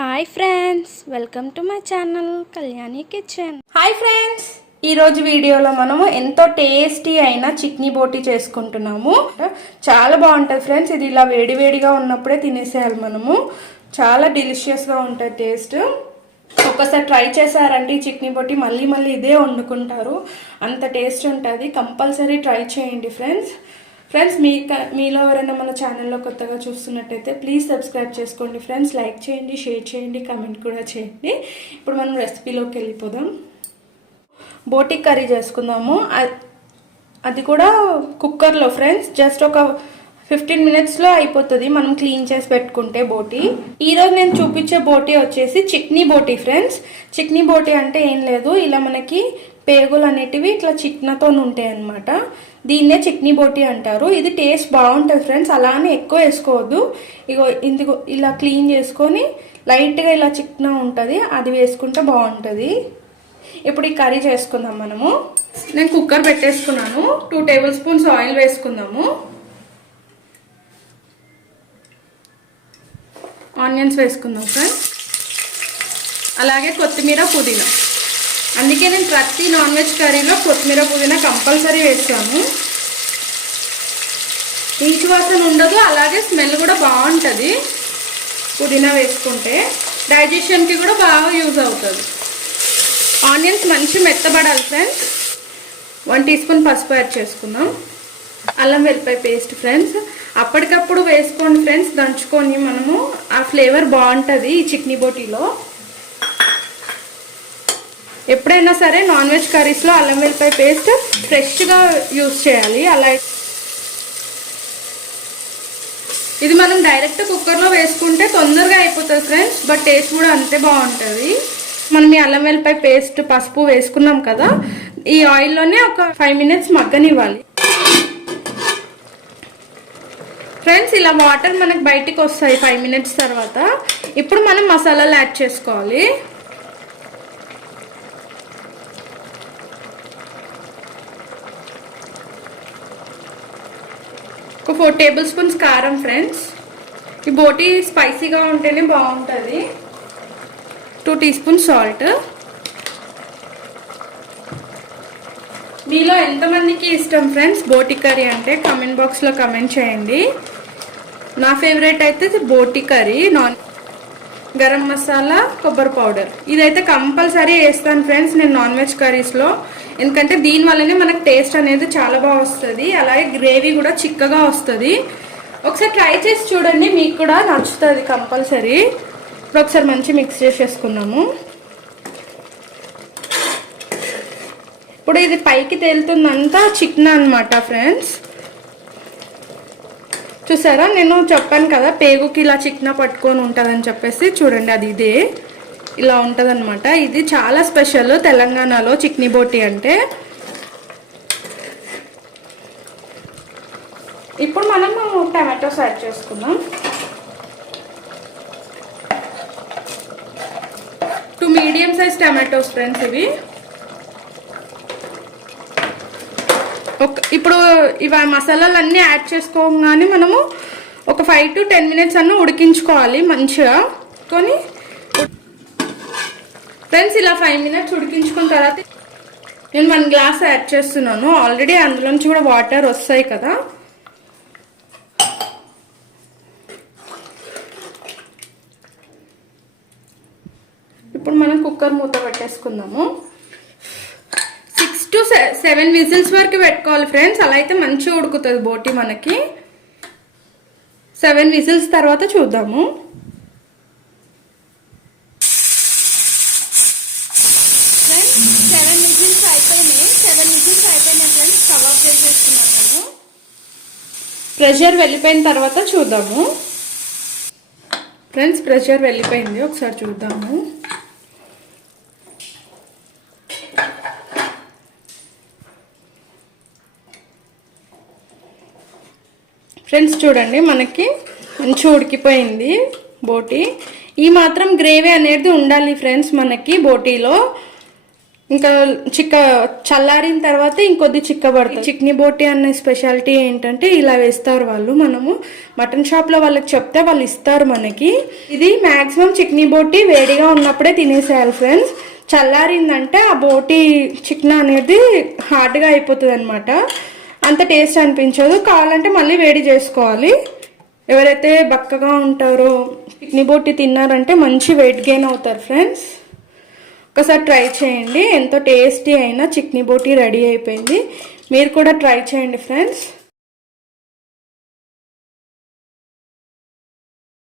Hi friends, welcome to my channel Kalyani kitchen. Hi friends, ఈరోజు వీడియోలో మనము ఎంతో టేస్టీ అయిన చిక్నీ బోటీ చేసుకుంటున్నాము. చాలా బాగుంటుంది ఫ్రెండ్స్. ఇది ఇలా వేడివేడిగా ఉన్నప్పుడే తినేసేయాలి మనము. చాలా డెలిషియస్గా ఉంటుంది టేస్ట్. ఒక్కసారి ట్రై చేశారంటే ఈ చిక్నీ బోటీ మళ్ళీ మళ్ళీ ఇదే వండుకుంటారు, అంత టేస్ట్ ఉంటుంది. కంపల్సరీ ట్రై చేయండి ఫ్రెండ్స్. మీలో ఎవరైనా మన ఛానల్లో కొత్తగా చూస్తున్నట్టయితే ప్లీజ్ సబ్స్క్రైబ్ చేసుకోండి ఫ్రెండ్స్. లైక్ చేయండి, షేర్ చేయండి, కామెంట్ కూడా చేయండి. ఇప్పుడు మనం రెసిపీలోకి వెళ్ళిపోదాం. బోటీ కర్రీ చేసుకుందాము. అది కూడా కుక్కర్లో ఫ్రెండ్స్. జస్ట్ ఒక 15 మినిట్స్లో అయిపోతుంది మనం క్లీన్ చేసి పెట్టుకుంటే బోటీ. ఈరోజు నేను చూపించే బోటీ వచ్చేసి చిక్నీ బోటీ ఫ్రెండ్స్. చిక్నీ బోటీ అంటే ఏం లేదు, ఇలా మనకి పేగులు అనేటివి ఇట్లా చిక్నతో ఉంటాయి అన్నమాట. దీన్నే చిక్నీ బోటీ అంటారు. ఇది టేస్ట్ బాగుంటుంది ఫ్రెండ్స్. అలానే ఎక్కువ వేసుకోవద్దు. ఇందుకు ఇలా క్లీన్ చేసుకొని లైట్గా ఇలా చిక్న ఉంటుంది, అది వేసుకుంటే బాగుంటుంది. ఇప్పుడు ఈ కర్రీ చేసుకుందాం మనము. నేను కుక్కర్ పెట్టేసుకున్నాను. 2 టేబుల్ స్పూన్స్ ఆయిల్ వేసుకుందాము. ఆనియన్స్ వేసుకుందాం ఫ్రెండ్స్, అలాగే కొత్తిమీర, పుదీనా. అందుకే నేను ప్రతి నాన్ వెజ్ కర్రీలో కొత్తిమీర, పుదీనా కంపల్సరీ వేస్తాను. నీచు వాసన ఉండదు, అలాగే స్మెల్ కూడా బాగుంటుంది. పుదీనా వేసుకుంటే డైజెషన్కి కూడా బాగా యూజ్ అవుతుంది. ఆనియన్స్ మంచి మెత్తబడాలి ఫ్రెండ్స్. 1 టీ స్పూన్ పసుపు యాడ్ చేసుకుందాం. అల్లం వెల్లిపాయ పేస్ట్ ఫ్రెండ్స్. అప్పటికప్పుడు వేసుకోండి ఫ్రెండ్స్, దంచుకొని మనము. ఆ ఫ్లేవర్ బాగుంటుంది ఈ చిక్నీ బోటీలో. ఎప్పుడైనా సరే నాన్ వెజ్ కర్రీస్లో అల్లం వెల్లిపాయ పేస్ట్ ఫ్రెష్గా యూజ్ చేయాలి. అలా ఇది మనం డైరెక్ట్ కుక్కర్లో వేసుకుంటే తొందరగా అయిపోతుంది ఫ్రెండ్స్, బట్ టేస్ట్ కూడా అంతే బాగుంటుంది. మనం ఈ అల్లం వెల్లిపాయ పేస్ట్, పసుపు వేసుకున్నాం కదా, ఈ ఆయిల్లోనే ఒక 5 మినిట్స్ మగ్గనివ్వాలి ఫ్రెండ్స్. ఇలా వాటర్ మనకు బయటికి వస్తాయి 5 మినిట్స్ తర్వాత. ఇప్పుడు మనం మసాలాలు యాడ్ చేసుకోవాలి. ఒక 4 టేబుల్ స్పూన్స్ కారం ఫ్రెండ్స్. ఈ బోటీ స్పైసీగా ఉంటేనే బాగుంటుంది. 2 టీ స్పూన్ సాల్ట్. మీలో ఎంతమందికి ఇష్టం ఫ్రెండ్స్ బోటీ కర్రీ అంటే కామెంట్ బాక్స్లో కామెంట్ చేయండి. నా ఫేవరెట్ అయితే బోటీ కర్రీ. గరం మసాలా, కొబ్బరి పౌడర్ ఇదైతే కంపల్సరీ వేస్తాను ఫ్రెండ్స్ నేను నాన్ వెజ్ కర్రీస్లో. ఎందుకంటే దీనివల్లనే మనకు టేస్ట్ అనేది చాలా బాగా వస్తుంది. అలాగే గ్రేవీ కూడా చిక్కగా వస్తుంది. ఒకసారి ట్రై చేసి చూడండి, మీకు కూడా నచ్చుతుంది కంపల్సరీ. ఇప్పుడు ఒకసారి మంచి మిక్స్ చేసేసుకున్నాము. ఇప్పుడు ఇది పైకి తేలుతుందంతా చికెన్ అనమాట ఫ్రెండ్స్. చూసారా, నేను చెప్పాను కదా పేగుకి ఇలా చికెన్ పట్టుకొని ఉంటుందని చెప్పేసి. చూడండి, అది ఇదే ఇలా ఉంటుంది అనమాట. ఇది చాలా స్పెషల్ తెలంగాణలో చిక్నీ బోటీ అంటే. ఇప్పుడు మనం టమాటోస్ యాడ్ చేసుకుందాం. 2 మీడియం సైజ్ టమాటోస్ ఫ్రెండ్స్ ఇవి. ఇప్పుడు ఇవి మసాలాలన్నీ యాడ్ చేసుకోగానే మనము ఒక 5 to 10 మినిట్స్ అన్న ఉడికించుకోవాలి మంచిగా. కొని ఫ్రెండ్స్ ఇలా 5 మినిట్స్ ఉడికించుకున్న తర్వాత నేను 1 గ్లాస్ యాడ్ చేస్తున్నాను. ఆల్రెడీ అందులోంచి కూడా వాటర్ వస్తాయి కదా. ఇప్పుడు మనం కుక్కర్ మూత పెట్టేసుకుందాము. 6 to 7 విజిల్స్ వరకు పెట్టుకోవాలి ఫ్రెండ్స్. అలా అయితే మంచిగా ఉడుకుతుంది బోటీ మనకి. 7 విజిల్స్ తర్వాత చూద్దాము. ఫ్రెండ్స్ 7 విజిల్స్ అయిపోయినాయి ఫ్రెండ్స్. స్టవ్ ఆఫ్ చేసేస్తున్నాను నేను. ప్రెషర్ వెళ్ళిపోయిన తర్వాత చూద్దాము ఫ్రెండ్స్. ప్రెషర్ వెళ్ళిపోయింది, ఒకసారి చూద్దాము. ఫ్రెండ్స్ చూడండి, మనకి మంచిగా ఉడికిపోయింది బోటీ. ఈ మాత్రం గ్రేవీ అనేది ఉండాలి ఫ్రెండ్స్ మనకి బోటీలో. ఇంకా చల్లారిన తర్వాత ఇంకొద్ది చిక్కబడుతుంది. చిక్నీ బోటి అనే స్పెషాలిటీ ఏంటంటే ఇలా వేస్తారు వాళ్ళు. మనము మటన్ షాప్లో వాళ్ళకి చెప్తే వాళ్ళు ఇస్తారు మనకి. ఇది మ్యాక్సిమం చిక్నీ బోటి వేడిగా ఉన్నప్పుడే తినేసేయాలి ఫ్రెండ్స్. చల్లారిందంటే ఆ బోటి చికెన్ అనేది హార్డ్గా అయిపోతుంది అనమాట, అంత టేస్ట్ అనిపించదు. కావాలంటే మళ్ళీ వేడి చేసుకోవాలి. ఎవరైతే బక్కగా ఉంటారో చిక్నీ బోటి తిన్నారంటే మంచి వెయిట్ గెయిన్ అవుతారు ఫ్రెండ్స్. ఒకసారి ట్రై చేయండి. ఎంతో టేస్టీ అయినా చిక్నీ బోటి రెడీ అయిపోయింది. మీరు కూడా ట్రై చేయండి ఫ్రెండ్స్.